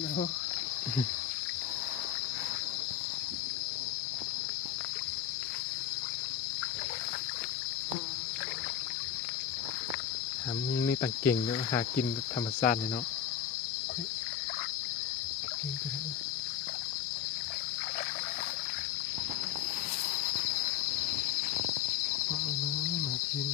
นี่ต่างเก่งเนาะหากินธรรมชาติเนาะมากิน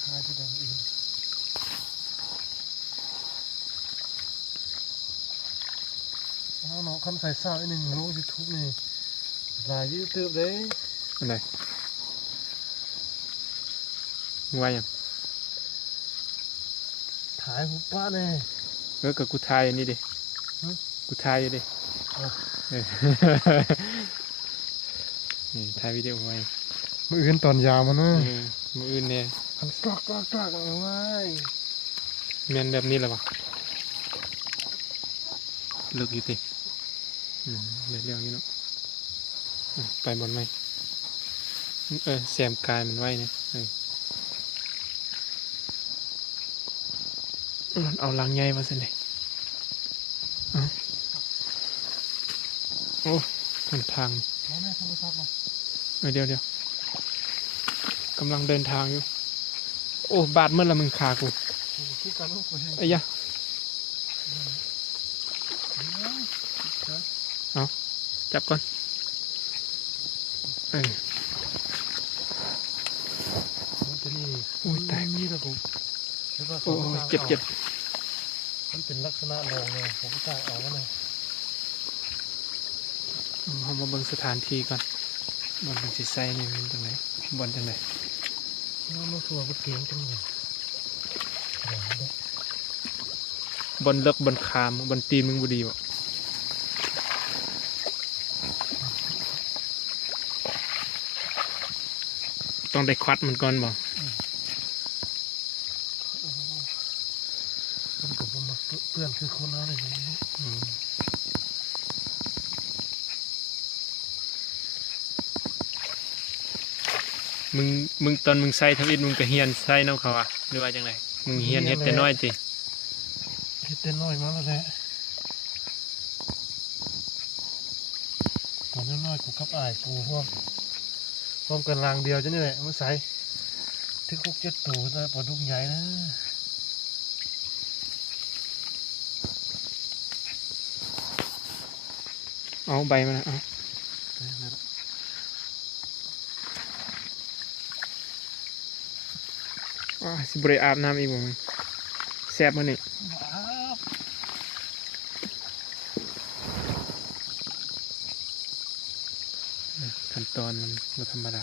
คายที่ดังอีกน้องคำใส่ซาวอีกหนึ่งลงยูทูบนี่หลายยูทูบเลย อะไรว่ายัง ถ่ายหุบป้าเนี่ยกับกูทายอันนี้ดิกูทายอยู่ดินี่ถ่ายวิดีโอไว้มืออื่นตอนยาวมันนะมืออื่นเนี่ยมันกลักเอาไว้แมนแบบนี้แหละวะเลิกอยู่ติเรื่องนี้เนาะไปบนไหมแซมกายมันไว้เนี่ยเอาลังใหญ่มาสิเลยโอ้มันทางเดี๋ยวกำลังเดินทางอยู่โอ้บาดเมื่อละมึงขากูไอ้ยะเอาจับก่อนโอ้ยตายมีแล้วกูโอ้ยเจ็บมันเป็นลักษณะลองเลยผมกล้าเอาไว้เลยเอามาเบิ่งสถานที่ก่อนบอลเป็นสีใสนี่มันตรงไหนบอลตรงไหนน้องตัวก็เก่งจังเลยบอลเลิกบอลคามบอลตีนมึงบุดีบ่ต้องได้ควัดมันก่อนบ่มันก็มาเพื่อนคือคนอะไรอย่างนี้มึงตอนมึงใส่ทวิตมึงก็เฮียนใส่น้องเขาอ่ะหรือว่าจังไรมึงเฮียนเฮ็ดแต่น้อยติเฮ็ดแต่น้อยมาแล้วแหละตอนน้อยกูกับอ้ายกูร่วมกันรางเดียวจะนี่แหละมาใส่ที่คุก7 ตัวแต่ปลาดุกใหญ่นะเอาใบมันนะเอาสิบริอาบน้ำอีกบ่มึงแซ่บมันนี่ขั้นตอนมันไม่ธรรมดา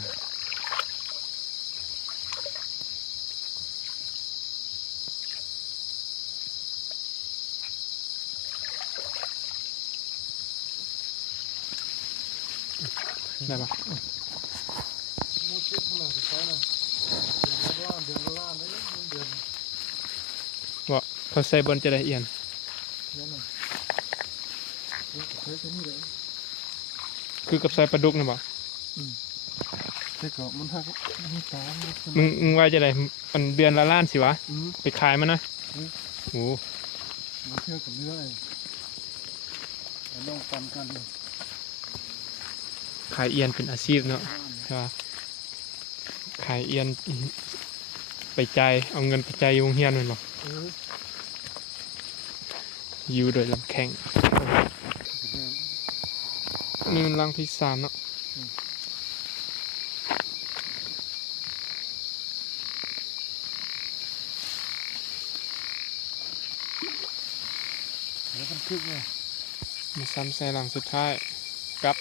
ได้ปะว่าเขาใส่บนจะได้เอียนคือกับใส่ปลาดุกนะบ่มึงว่าจะได้มันเดือนละล้านสิวะไปขายมันนะโอ้เที่ยวกับเรื่อยลองฟันกันขายเอียนเป็นอาชีพเนาะใช่ปะขายเอียนไปใจเอาเงินไปใจวงเฮียนมันบอกอยู่โดยลำแข้งนี่มันลังที่3เนาะมาซ้ำใส่หลังสุดท้ายกับ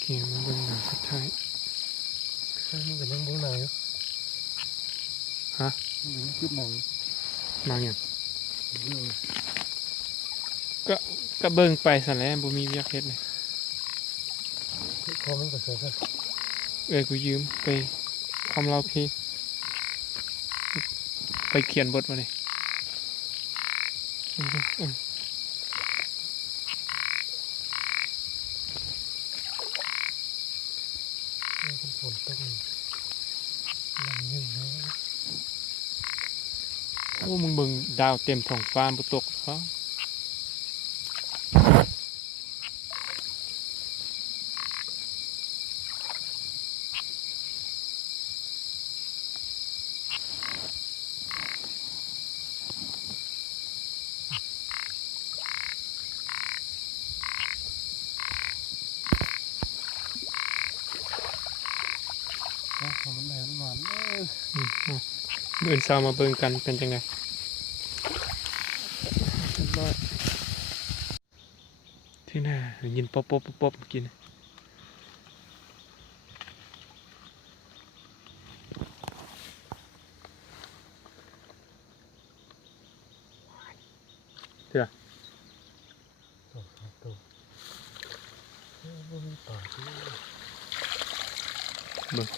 เกี่ยวมาเบิ่งหลังสุดท้ายมันเป็นยังบุ้งหนังอยู่ฮะมันคิดหนังอย่างก็เบิ่งไปสั่นแล้วบ่มีเวียกเฮ็ดเลยคอมันก็เสียกันกูยืมไปคำเล่าเพลงไปเขียนบทมาเลย ฝนตกนี่มันยิ่งนะ โอ้มึงเบิ่งดาวเต็มท้องฟ้าบ่ตกเหรอมันแหลมมัน อืมเอามื้อเช้ามาเบิ่งกันเป็นจังไดเรียบร้อยที่น่าได้ยินป๊อบๆๆๆเมื่อกี้นะเด้อ ตัวตัวมันมีป่าที่ เบิ่ง